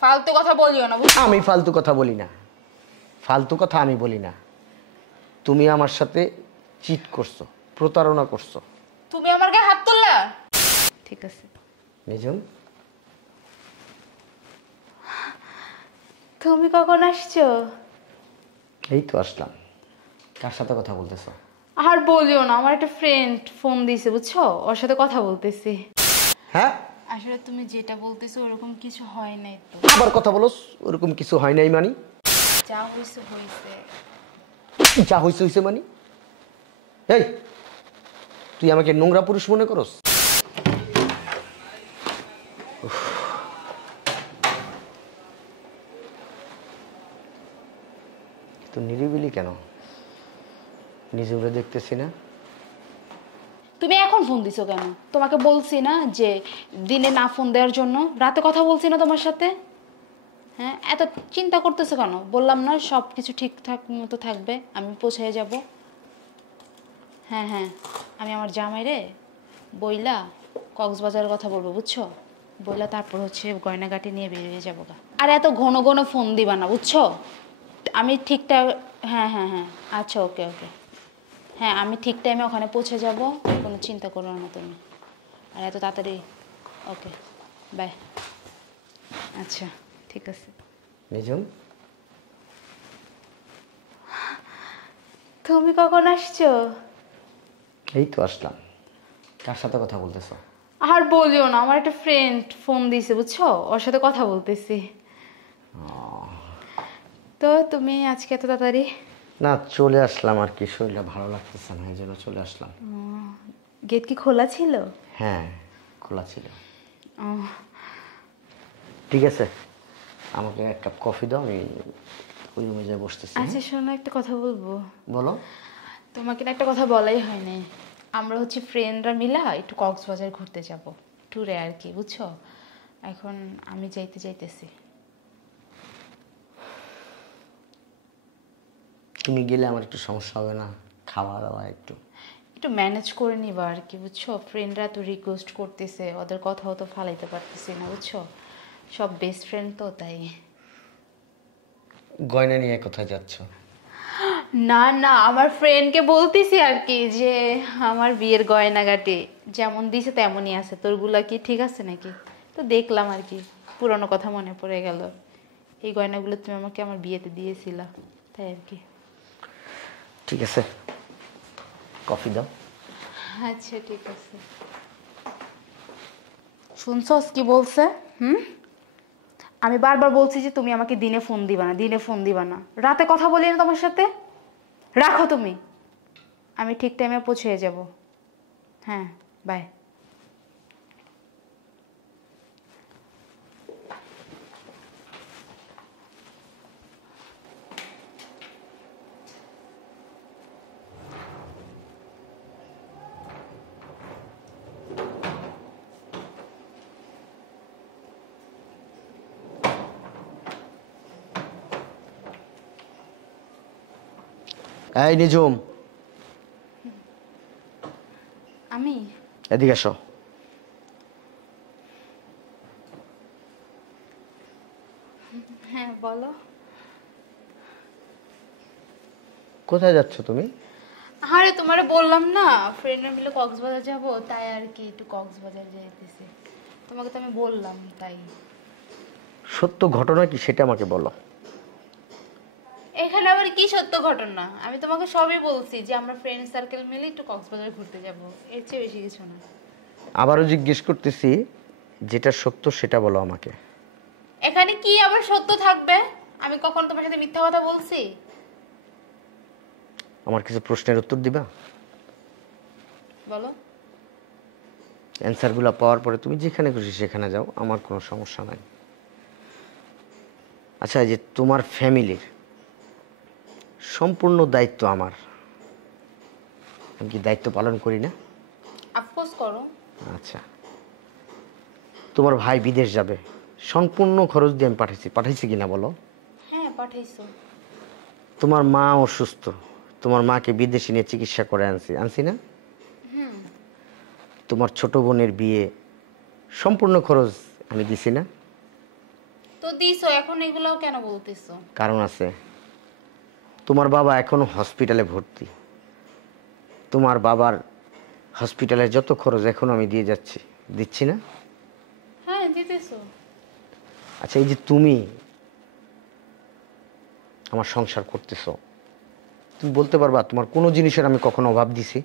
ফালতু কথা বলিও না। আমি ফালতু কথা বলি না, ফালতু কথা আমি বলি না। তুমি আমার সাথে চিট করছো, প্রতারণা করছো। তুমি আমার গায়ে হাত তুললা? ঠিক আছে। নিজম, তুমি কখন আসছো? এই তো আসলাম। কার সাথে কথা বলতেছো? আর বলিও না, আমার একটা ফ্রেন্ড ফোন দিয়েছে বুঝছো, ওর সাথে কথা বলতেছি। হ্যাঁ, আসলে তুমি যেটা বলতেছো ওরকম কিছু হয় নাই তো। আবার কথা বলো, ওরকম কিছু হয় নাই মানে? যা হইছে হইছে। যা হইছে হইছে মানে? এই, তুই আমাকে নোংরা পুরুষ মনে করস? তো নিরিবিলি কেন? নিজেরে দেখতেছি না। তুমি এখন ফোন দিছো কেন? তোমাকে বলছি না যে দিনে না ফোন দেওয়ার জন্য? রাতে কথা বলছি না তোমার সাথে? হ্যাঁ, এত চিন্তা করতেছো কেন? বললাম না সব কিছু ঠিকঠাক মতো থাকবে, আমি পৌঁছে যাব। হ্যাঁ হ্যাঁ, আমি আমার জামাইরে বইলা কক্সবাজারের কথা বলবো বুঝছো। বইলা তারপর হচ্ছে গয়নাগাটি নিয়ে বেরিয়ে যাবো গা। আর এত ঘন ঘন ফোন দিবা না বুঝছো। আমি ঠিকঠাক, হ্যাঁ হ্যাঁ হ্যাঁ, আচ্ছা ওকে ওকে। হ্যাঁ, আমি ঠিক টাইমে ওখানে পৌঁছে যাব, কোনো চিন্তা করো না তুমি। আর এত তাড়াতাড়ি, ওকে বাই। আচ্ছা ঠিক আছে। নিজম, তুমি কখন আসছো? এই তো আসলাম। কার সাথে কথা বলতেছো? আর বলিও না, আমার একটা ফ্রেন্ড ফোন দিয়েছে বুঝছো, ওর সাথে কথা বলতেছি। তো তুমি আজকে এত তাড়াতাড়ি? না, চলে আসলাম আর কি, শরীরটা ভালো লাগতেছে না, এই জন্য চলে আসলাম। গেট কি খোলা ছিল? হ্যাঁ, খোলা ছিল। ও, ঠিক আছে, আমাকে এক কাপ কফি দাও, আমি ওই রুমে যাই বসতেছি। আচ্ছা শোনো, একটা কথা বলবো। বলো। তোমাকে না একটা কথা বলাই হয়নি। আমরা হচ্ছে ফ্রেন্ডরা মিলা একটু কক্সবাজার ঘুরতে যাব, ট্যুরে আর কি বুঝছো। এখন আমি যাইতেছি। তুমি গেলে আমার একটু সমস্যা হবে না? খাওয়া দাওয়া একটু একটু ম্যানেজ করে নিবা আর কি বুঝছো। ফ্রেন্ডরা তো রিকোয়েস্ট করতেছে, ওদের কথাও তো ফালাইতে পারতেছি না বুঝছো। সব বেস্ট ফ্রেন্ড তো, তাই। গয়না নিয়ে কোথায় যাচ্ছ? না না, আমার ফ্রেন্ডকে বলতেছি আর কি যে আমার বিয়ের গয়নাগাটি যেমন দিছে তেমনই আছে, তোরগুলা কি ঠিক আছে নাকি। তো দেখলাম আর কি, পুরনো কথা মনে পড়ে গেল। এই গয়নাগুলো তুমি আমাকে আমার বিয়েতে দিয়েছিলা, তাই আর কি। ঠিক আছে, কফি দাও। আচ্ছা ঠিক আছে। শুনছস কি বলছে? আমি বারবার বলছি যে তুমি আমাকে দিনে ফোন দিবা না, দিনে ফোন দিবা না। রাতে কথা বলি না তোমার সাথে? রাখো তুমি, আমি ঠিক টাইমে পৌঁছে যাব। হ্যাঁ বাই। এই নিজুম, আমি এদিকে আসো। হ্যাঁ বলো। কোথায় যাচ্ছ তুমি? আরে তোমারে বললাম না ফ্রেন্ডরা মিলে কক্সবাজার যাব, তাই আর কি একটু কক্সবাজার যাইতেছি। তোমাকে তো আমি বললাম তাই। সত্য ঘটনা কি সেটা আমাকে বলো। এখানে আবার কি সত্য ঘটনা? আমি তোমাকে সবই বলছি যে আমরা ফ্রেন্ড সার্কেল মিলে একটু কক্সবাজার ঘুরতে যাব, এর চেয়ে বেশি কিছু না। আবারও জিজ্ঞেস করতেছি, যেটা সত্য সেটা বলো আমাকে। এখানে কি আবার সত্য থাকবে? আমি কখন তোমার সাথে মিথ্যা কথা বলছি? আমার কিছু প্রশ্নের উত্তর দিবা? বলো। অ্যান্সারগুলো পাওয়ার পরে তুমি যেখানে খুশি সেখানে যাও, আমার কোনো সমস্যা নাই। আচ্ছা, যে তোমার ফ্যামিলির সম্পূর্ণ দায়িত্ব আমার, আমি কি দায়িত্ব পালন করি না? আফকোর্স করো। আচ্ছা, তোমার ভাই বিদেশ যাবে, সম্পূর্ণ খরচ দিয়ে আমি পাঠাইছি কিনা বলো? হ্যাঁ পাঠাইছো। তোমার মা অসুস্থ, তোমার মাকে বিদেশে নিয়ে চিকিৎসা করে আনছি না? তোমার ছোট বোনের বিয়ে সম্পূর্ণ খরচ আমি দিছি না? তো দিছো, এখন এগুলো কেন বলতেছো? কারণ আছে। তোমার বাবা এখনো হসপিটালে ভর্তি। তোমার বাবার হসপিটালে যত খরচ এখন আমি দিয়ে যাচ্ছি, দিচ্ছি না? হ্যাঁ দিতেছো। আচ্ছা, এই যে তুমি আমার সংসার করতেছো, তুমি বলতে পারবা তোমার কোনো জিনিসের আমি কখনো অভাব দিছি?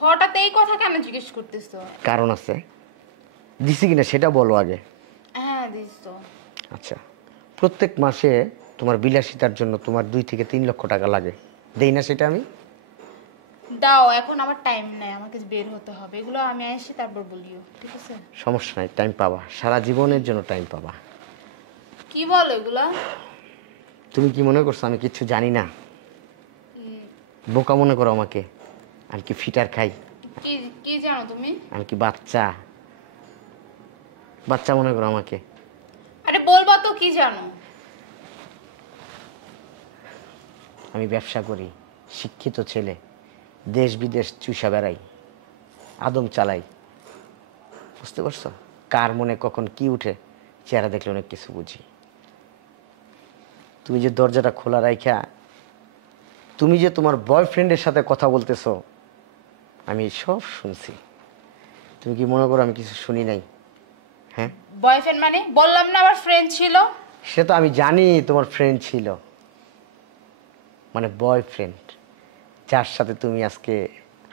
হঠাৎ এই কথা কেন জিজ্ঞেস করতেছো? কারণ আছে। দিছি কিনা সেটা বলো আগে। হ্যাঁ দিছো। আচ্ছা, প্রত্যেক মাসে তোমার বিলাসিতার জন্য তোমার 2 থেকে 3 লক্ষ টাকা লাগে, দেই না সেটা আমি? দাও, এখন আমার টাইম নাই, আমাকে বের হতে হবে। এগুলো আমি আসি তারপর বলিও, ঠিক আছে? সমস্যা নাই, টাইম পাবা, সারা জীবনের জন্য টাইম পাবা। কি বলো এগুলা? তুমি কি মনে করছো আমি কিচ্ছু জানি না? বোকা মনে করো আমাকে? আমি কি ফিটার খাই? কি কি জানো তুমি? আমি কি বাচ্চা? বাচ্চা মনে করো আমাকে? আরে বলবা তো কি জানো। আমি ব্যবসা করি, শিক্ষিত ছেলে, দেশ বিদেশ চুষা বেড়াই, আদম চালাই। বুঝতে পারছো? কার মনে কখন কি উঠে চেহারা দেখলে অনেক কিছু বুঝি। তুমি যে দরজাটা খোলা রাইখা তুমি যে তোমার বয়ফ্রেন্ডের সাথে কথা বলতেছো, আমি সব শুনছি। তুমি কি মনে করো আমি কিছু শুনি নাই? হ্যাঁ, বয়ফ্রেন্ড মানে? বললাম না আমার ফ্রেন্ড ছিল। সে তো আমি জানি তোমার ফ্রেন্ড ছিল, মানে বয়ফ্রেন্ড, যার সাথে তুমি আজকে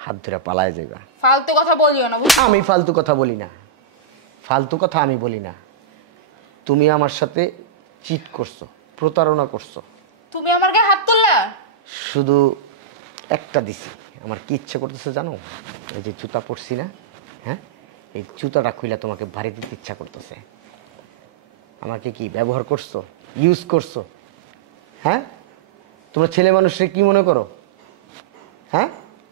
হাত ধরে পালায় যাবা। ফালতু কথা বলিও না, বুঝছো? আমি ফালতু কথা বলি না, ফালতু কথা আমি বলি না। তুমি আমার সাথে চিট করছো, প্রতারণা করছো। তুমি আমার গায়ে হাত তুললা? শুধু একটা দিছি। আমার কি ইচ্ছে করতেছে জানো? এই যে জুতা পরছি না, হ্যাঁ, এই জুতাটা খুইলা তোমাকে ভারী দিতে ইচ্ছা করতেছে। আমাকে কি ব্যবহার করছো, ইউজ করছো? হ্যাঁ, তোমরা ছেলে মানুষের কি মনে করো? হ্যাঁ,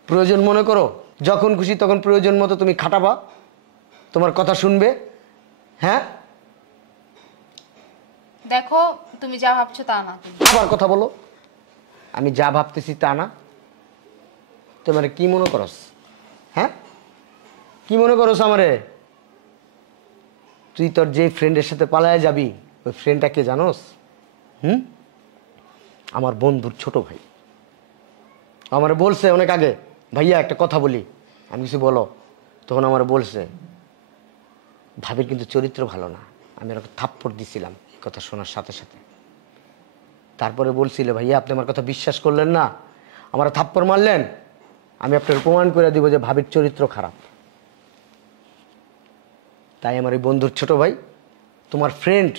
প্রয়োজন মনে করো? যখন খুশি তখন প্রয়োজন মতো তুমি খাটাবা, তোমার কথা শুনবে? হ্যাঁ, দেখো, তুমি যা ভাবছো তা না। তুমি আবার কথা বলো। আমি যা ভাবতেছি তা না? তোমার কি মনে করস? হ্যাঁ, কি মনে করস আমারে? তুই তোর যে ফ্রেন্ডের সাথে পালায় যাবি, ওই ফ্রেন্ডটা কে জানোস? আমার বন্ধুর ছোট ভাই। আমার বলছে অনেক আগে, ভাইয়া একটা কথা বলি। আমি কিছু বলো, তখন আমার বলছে ভাবির কিন্তু চরিত্র ভালো না। আমি ওকে থাপ্পড় দিছিলাম এই কথা শোনার সাথে সাথে। তারপরে বলছিল, ভাইয়া আপনি আমার কথা বিশ্বাস করলেন না, আমার থাপ্পড় মারলেন, আমি আপনার প্রমাণ করে দিব যে ভাবির চরিত্র খারাপ। তাই আমার এই বন্ধুর ছোট ভাই, তোমার ফ্রেন্ড,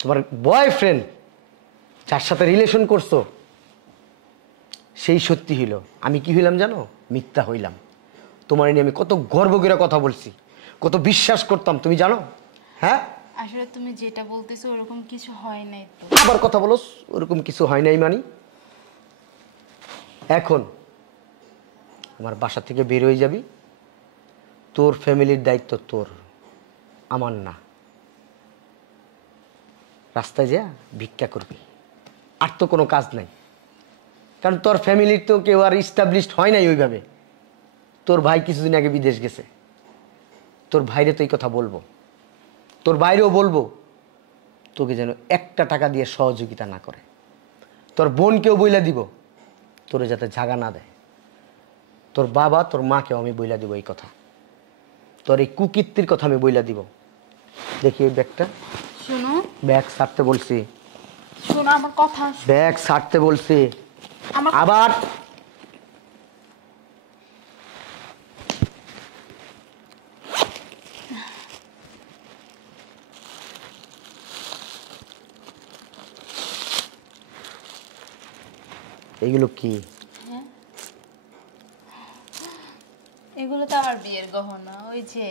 তোমার বয়ফ্রেন্ড যার সাথে রিলেশন করছো, সেই সত্যি হইল। আমি কি হইলাম জানো? মিথ্যা হইলাম। তোমার নিয়ে আমি কত গর্ব করে কথা বলছি, কত বিশ্বাস করতাম, তুমি জানো? হ্যাঁ, আসলে তুমি যেটা বলতেছো ওরকম কিছু হয় নাই তো। আবার কথা বলো, ওরকম কিছু হয় নাই মানে? এখন আমার বাসা থেকে বের হয়ে যাবি, তোর ফ্যামিলির দায়িত্ব তোর, আমার না। রাস্তায় যা ভিক্ষা করবি, আর তো কোনো কাজ নাই। কারণ তোর ফ্যামিলির তো কেউ আর ইস্টাবলিশড হয় নাই ওইভাবে। তোর ভাই কিছুদিন আগে বিদেশ গেছে, তোর ভাইরে তো এই কথা বলবো, তোর বাইরেও বলবো তোকে যেন একটা টাকা দিয়ে সহযোগিতা না করে। তোর বোনকেও বইলা দিব তোরে যাতে জাগা না দেয়। তোর বাবা তোর মাকেও আমি বইলা দিব এই কথা, তোর এই কুকীর্তির কথা আমি বইলা দিব। দেখি এই ব্যাগটা। শোনো, ব্যাগ ছাড়তে বলছি, শোনো আমার কথা। ব্যাগ ছাড়তে বলছি। আমার আবার এগুলো কি? এগুলো তো আমার বিয়ের গহনা, ওই যে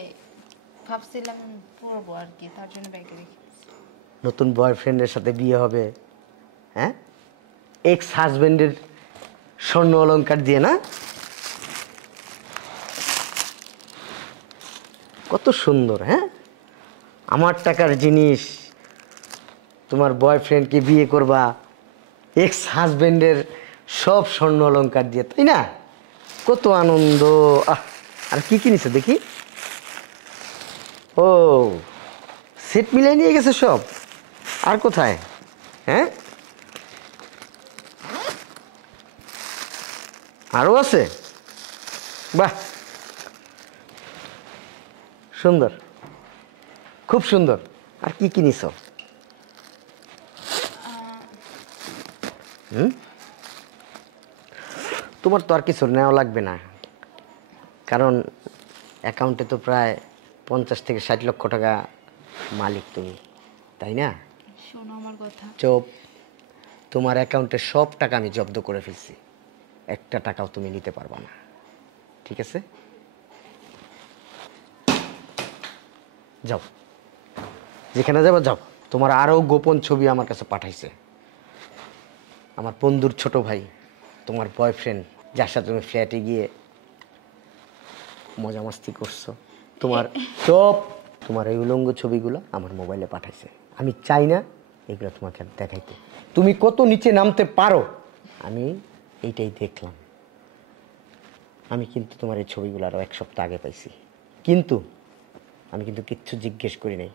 ভাবছিলাম পরবো আর কি, তার জন্য ব্যাগে রেখেছি। নতুন বয়ফ্রেন্ডের সাথে বিয়ে হবে, হ্যাঁ, এক্স হাজবেন্ডের স্বর্ণ অলংকার দিয়ে না? কত সুন্দর। হ্যাঁ, আমার টাকার জিনিস তোমার বয়ফ্রেন্ডকে বিয়ে করবা এক্স হাজবেন্ডের সব স্বর্ণ অলংকার দিয়ে, তাই না? কত আনন্দ। আর কি কিনেছে দেখি? ও সেট মিলিয়ে নিয়ে গেছে সব। আর কোথায়? হ্যাঁ, আরো আছে? বাহ, সুন্দর, খুব সুন্দর। আর কি কিনিস? তোমার তো আর কিছু নেওয়া লাগবে না, কারণ অ্যাকাউন্টে তো প্রায় 50 থেকে 60 লক্ষ টাকা মালিক তুমি, তাই না? শোনো আমার কথা। চুপ। তোমার অ্যাকাউন্টের সব টাকা আমি জব্দ করে ফেলছি, একটা টাকাও তুমি নিতে পারবা না, ঠিক আছে? যাও, যেখানে যাবো যাও। তোমার আরও গোপন ছবি আমার কাছে পাঠাইছে আমার বন্ধুর ছোট ভাই, তোমার বয়ফ্রেন্ড, যার সাথে তুমি ফ্ল্যাটে গিয়ে মজা মাস্তি করছো। তোমার চোপ, তোমার এই উলঙ্গ ছবিগুলো আমার মোবাইলে পাঠাইছে। আমি চাই না এগুলো তোমাকে দেখাইতে। তুমি কত নিচে নামতে পারো আমি এইটাই দেখলাম। আমি কিন্তু তোমার এই ছবিগুলো আরও 1 সপ্তাহ আগে পাইছি, কিন্তু আমি কিন্তু কিচ্ছু জিজ্ঞেস করি নাই,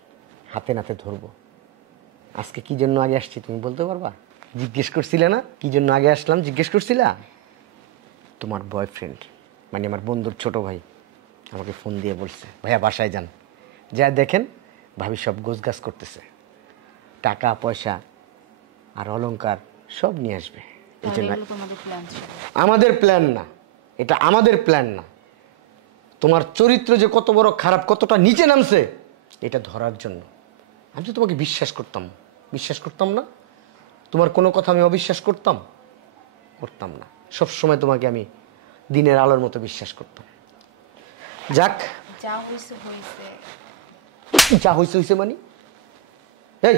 হাতে নাতে ধরবো। আজকে কি জন্য আগে আসছি তুমি বলতে পারবা? জিজ্ঞেস করছিলে না কি জন্য আগে আসলাম? জিজ্ঞেস করছিলা? তোমার বয়ফ্রেন্ড মানে আমার বন্ধুর ছোট ভাই আমাকে ফোন দিয়ে বলছে, ভাইয়া বাসায় যান, যা দেখেন ভাবি সব গোছগাছ করতেছে, টাকা পয়সা আর অলংকার সব নিয়ে আসবে। এই জন্য আমাদের প্ল্যান না, এটা আমাদের প্ল্যান না। তোমার চরিত্র যে কত বড় খারাপ, কতটা নিচে নামছে, এটা ধরার জন্য। আমি তো তোমাকে বিশ্বাস করতাম না। তোমার কোনো কথা আমি অবিশ্বাস করতাম না। সবসময় তোমাকে আমি দিনের আলোর মতো বিশ্বাস করতাম। যাক, যা হইছে হইছে। যা হইছে হইছে মানে? এই,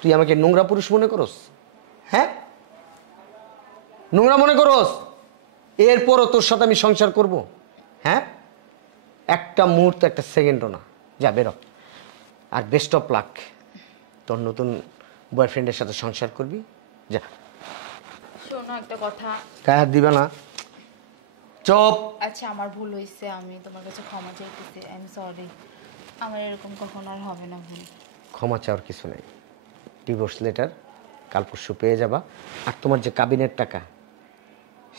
তুই আমাকে নোংরা পুরুষ মনে করস? হ্যাঁ, নোংরা মনে করস? এরপরও তোর সাথে আমি সংসার করব? হ্যাঁ, একটা মুহূর্ত, একটা সেকেন্ডও না। যা বেরো। আর বেস্ট অফ লাক, তোর নতুন বয়ফ্রেন্ডের সাথে সংসার করবি। যা। শোনো একটা কথা। গায়ে হাত দিবা না। চুপ। আচ্ছা, আমার ভুল হয়েছে, আমি তোমার কাছে ক্ষমা চাইতেছি। I am sorry. আমার এরকম কখনো আর হবে না ভুল। ক্ষমা চাওয়ার কিছু নেই। ডিভোর্স লেটার কাল পরশু পেয়ে যাবা। আর তোমার যে কাবিনের টাকা,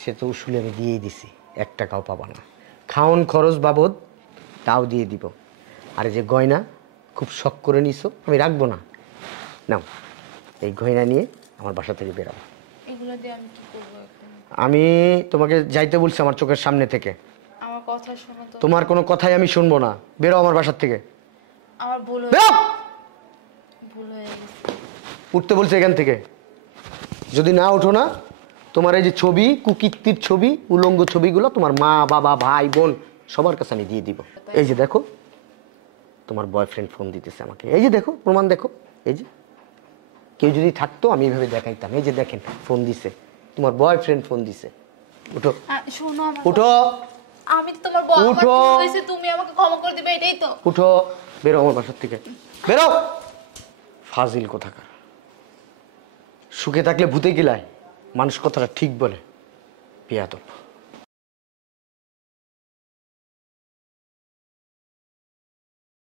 সে তো উসুলে আমি দিয়েই দিছি, 1 টাকাও পাবা না। খাওন খরচ বাবদ তাও দিয়ে দিব। আর এই যে গয়না খুব শখ করে নিছো, আমি রাখবো না। নাও, এই গয়না নিয়ে আমার বাসা থেকে বেরাও। এগুলো দিয়ে আমি কি করবো এখন? আমি তোমাকে যাইতে বলছি আমার চোখের সামনে থেকে। আমার কথা শোনো তো। তোমার কোনো কথাই আমি শুনবো না। বেরো আমার বাসার থেকে। আমার বেরো। ভুল হয়ে গেছে। উঠতে বলছে এখান থেকে। যদি না ওঠো না, তোমার এই যে ছবি, কুকীর্তির ছবি, উলঙ্গ ছবিগুলো তোমার মা বাবা ভাই বোন সবার কাছে আমি দিয়ে দিব। এই যে দেখো, তোমার বয়ফ্রেন্ড ফোন দিতেছে আমাকে। এই যে দেখো, প্রমাণ দেখো। এই যে, কেউ যদি থাকতো আমি এইভাবে দেখাইতাম। এই যে দেখেন, ফোন দিছে, তোমার বয়ফ্রেন্ড ফোন দিছে। উঠো, শোনো আমার উঠো। আমি তো তোমার বউ, আমার উঠো। ভুল হয়েছে, তুমি আমাকে ক্ষমা করে দিবে, এটাই তো। উঠো, বেরো আমার বাসার থেকে, বেরো। ফাজিল কোথাকার। সুখে থাকলে ভূতে গিলায়, মানুষ কথাটা ঠিক বলে। বেয়াদব।